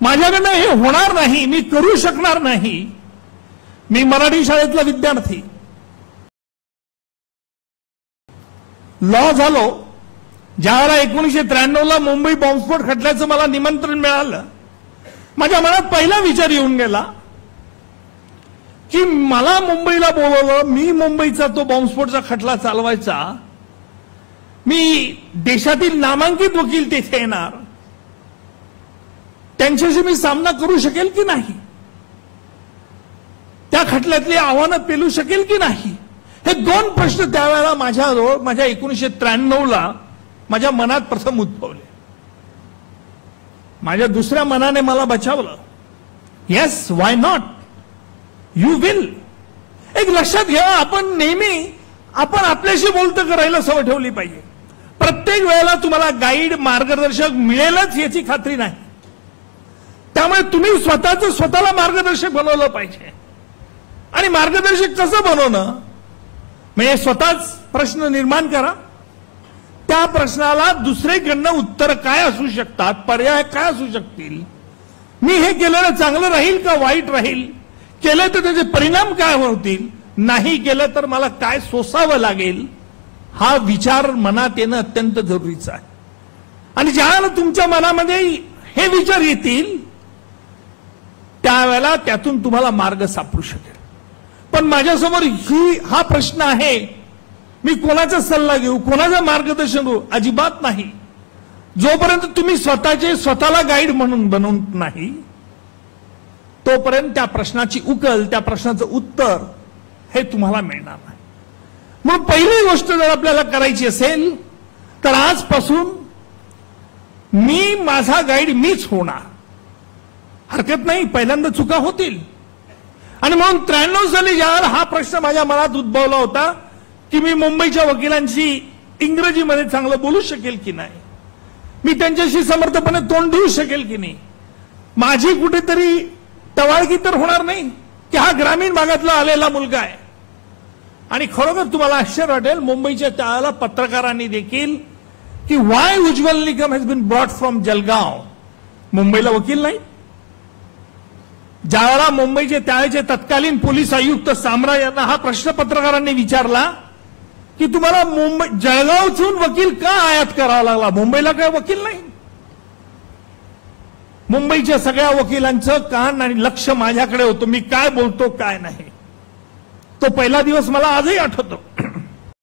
माझ्याकडनं हे होणार नाही, मी करू शकणार नाही. मी मराठी शाळेतला विद्यार्थी, लॉ झालो. ज्यावेळेला 1993ला मुंबई बॉम्बस्फोट खटल्याचं मला निमंत्रण मिळालं, माझ्या मनात पहिला विचार येऊन गेला की मला मुंबईला बोलवलं, मी मुंबईचा तो बॉम्बस्फोटचा खटला चालवायचा, मी देशातील नामांकित वकील तेथे येणार, त्यांच्याशी मी सामना करू शकेल की नाही, त्या खटल्यातली आव्हानं पेलू शकेल की नाही, हे दोन प्रश्न त्यावेळेला माझ्याजवळ माझ्या 1993ला माझ्या मनात प्रथम उद्भवले. माझ्या दुसऱ्या मनाने मला बचावलं. Yes, why not, you will. एक लक्षात घ्या, आपण नेहमी आपल्याशी बोलतं करायला सवय ठेवली पाहिजे. प्रत्येक वेळेला तुम्हाला गाईड, मार्गदर्शक मिळेलच याची खात्री नाही. त्यामुळे तुम्ही स्वतःला मार्गदर्शक बनवलं पाहिजे. आणि मार्गदर्शक कसं बनवणं, म्हणजे स्वतःच प्रश्न निर्माण करा, त्या प्रश्नाला दुसरीकडनं उत्तर काय असू शकतात, पर्याय काय असू शकतील, मी हे केलेलं चांगलं राहील का वाईट राहील, केलं तर त्याचे परिणाम काय होतील, नाही केलं तर मला काय सोसावं लागेल, हा विचार मनात येणं अत्यंत जरुरीचं आहे. आणि ज्यावेळेला तुमच्या मनामध्ये हे विचार येतील त्यावेळेला त्यातून तुम्हाला मार्ग सापडू शकेल. पण माझ्यासमोर हा प्रश्न आहे, मी कोणाचा सल्ला घेऊ, कोणाचं मार्गदर्शन घेऊ, अजिबात नाही. जोपर्यंत तुम्ही स्वतःला गाईड म्हणून बनवून नाही, तोपर्यंत त्या प्रश्नाची उकल, त्या प्रश्नाचं उत्तर हे तुम्हाला मिळणार नाही. मग पहिली गोष्ट जर आपल्याला करायची असेल तर आजपासून मी माझा गाईड मीच होणार. हरकत नाही, पहिल्यांदा चुका होतील. आणि म्हणून 93 साली ज्यावेळेला हा प्रश्न माझ्या मनात उद्भवला होता की मी मुंबईच्या वकिलांशी इंग्रजीमध्ये चांगलं बोलू शकेल की नाही, मी त्यांच्याशी समर्थपणे तोंड देऊ शकेल की नाही, माझी कुठेतरी टवाळकी तर होणार नाही की हा ग्रामीण भागातला आलेला मुलगा आहे. आणि खरोखर तुम्हाला आश्चर्य वाटेल, मुंबईच्या त्यावेळेला पत्रकारांनी देखील की why Ujjwal Nikam has been brought from Jalgaon, मुंबईला वकील नाही. ज्यावेळेला मुंबईचे त्यावेळेचे तत्कालीन पोलीस आयुक्त सामरा यांना हा प्रश्न पत्रकारांनी विचारला की तुम्हाला जळगावहून वकील का आयात करावा लागला, मुंबईला काय वकील नाही. मुंबईच्या सगळ्या वकिलांचं कान आणि लक्ष माझ्याकडे होतं, मी काय बोलतो काय नाही. तो पहिला दिवस मला आजही आठवतो.